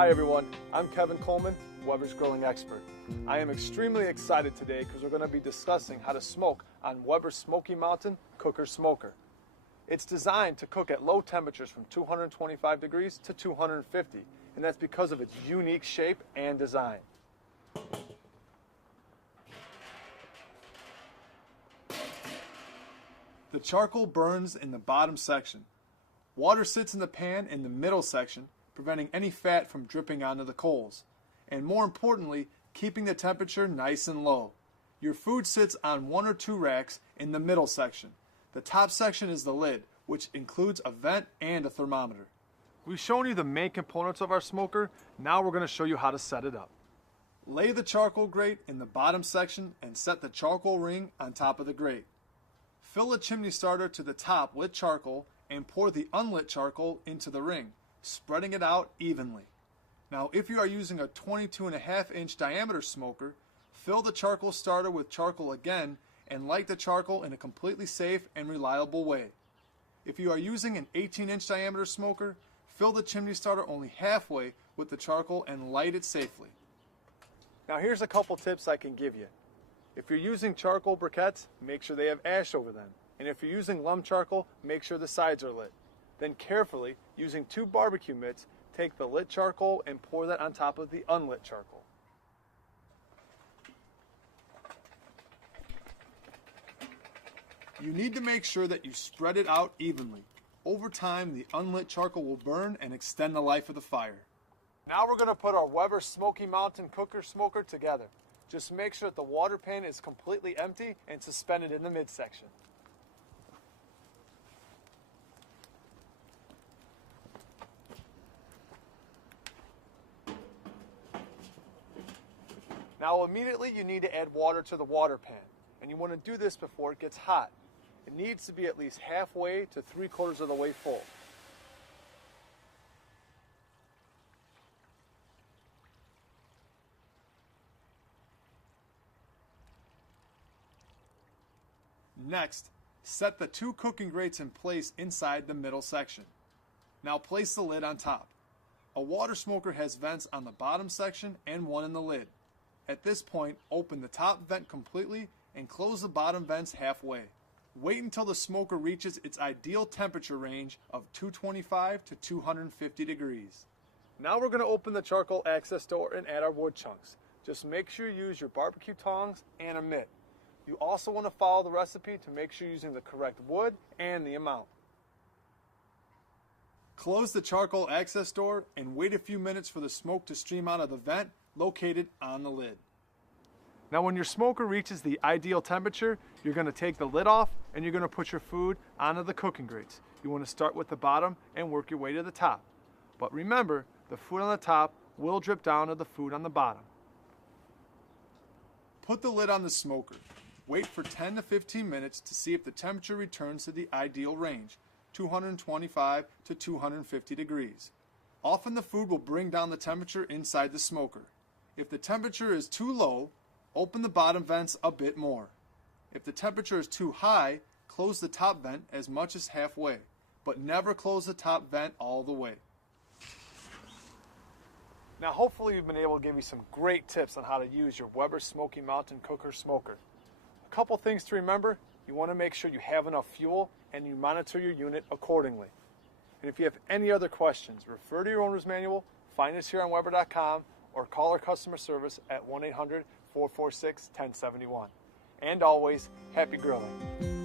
Hi everyone, I'm Kevin Coleman, Weber's grilling expert. I am extremely excited today because we're going to be discussing how to smoke on Weber's Smoky Mountain Cooker Smoker. It's designed to cook at low temperatures from 225 degrees to 250, and that's because of its unique shape and design. The charcoal burns in the bottom section. Water sits in the pan in the middle section, preventing any fat from dripping onto the coals, and more importantly, keeping the temperature nice and low. Your food sits on 1 or 2 racks in the middle section. The top section is the lid, which includes a vent and a thermometer. We've shown you the main components of our smoker. Now we're going to show you how to set it up. Lay the charcoal grate in the bottom section and set the charcoal ring on top of the grate. Fill a chimney starter to the top with charcoal and pour the unlit charcoal into the ring, spreading it out evenly. Now, if you are using a 22.5-inch diameter smoker, fill the charcoal starter with charcoal again and light the charcoal in a completely safe and reliable way. If you are using an 18-inch diameter smoker, fill the chimney starter only halfway with the charcoal and light it safely. Now here's a couple tips I can give you. If you're using charcoal briquettes, make sure they have ash over them. And if you're using lump charcoal, make sure the sides are lit. Then carefully, using 2 barbecue mitts, take the lit charcoal and pour that on top of the unlit charcoal. You need to make sure that you spread it out evenly. Over time, the unlit charcoal will burn and extend the life of the fire. Now we're going to put our Weber Smoky Mountain Cooker Smoker together. Just make sure that the water pan is completely empty and suspended in the midsection. Now immediately you need to add water to the water pan, and you want to do this before it gets hot. It needs to be at least halfway to 3/4 of the way full. Next, set the 2 cooking grates in place inside the middle section. Now place the lid on top. A water smoker has vents on the bottom section and one in the lid. At this point, open the top vent completely and close the bottom vents halfway. Wait until the smoker reaches its ideal temperature range of 225 to 250 degrees. Now we're going to open the charcoal access door and add our wood chunks. Just make sure you use your barbecue tongs and a mitt. You also want to follow the recipe to make sure you're using the correct wood and the amount. Close the charcoal access door and wait a few minutes for the smoke to stream out of the vent located on the lid. Now when your smoker reaches the ideal temperature, you're going to take the lid off and you're going to put your food onto the cooking grates. You want to start with the bottom and work your way to the top. But remember, the food on the top will drip down to the food on the bottom. Put the lid on the smoker. Wait for 10 to 15 minutes to see if the temperature returns to the ideal range, 225 to 250 degrees. Often the food will bring down the temperature inside the smoker. If the temperature is too low, open the bottom vents a bit more. If the temperature is too high, close the top vent as much as halfway, but never close the top vent all the way. Now hopefully we've been able to give you some great tips on how to use your Weber Smoky Mountain Cooker Smoker. A couple things to remember: you want to make sure you have enough fuel and you monitor your unit accordingly. And if you have any other questions, refer to your owner's manual, find us here on Weber.com, or call our customer service at 1-800-446-1071. And always, happy grilling.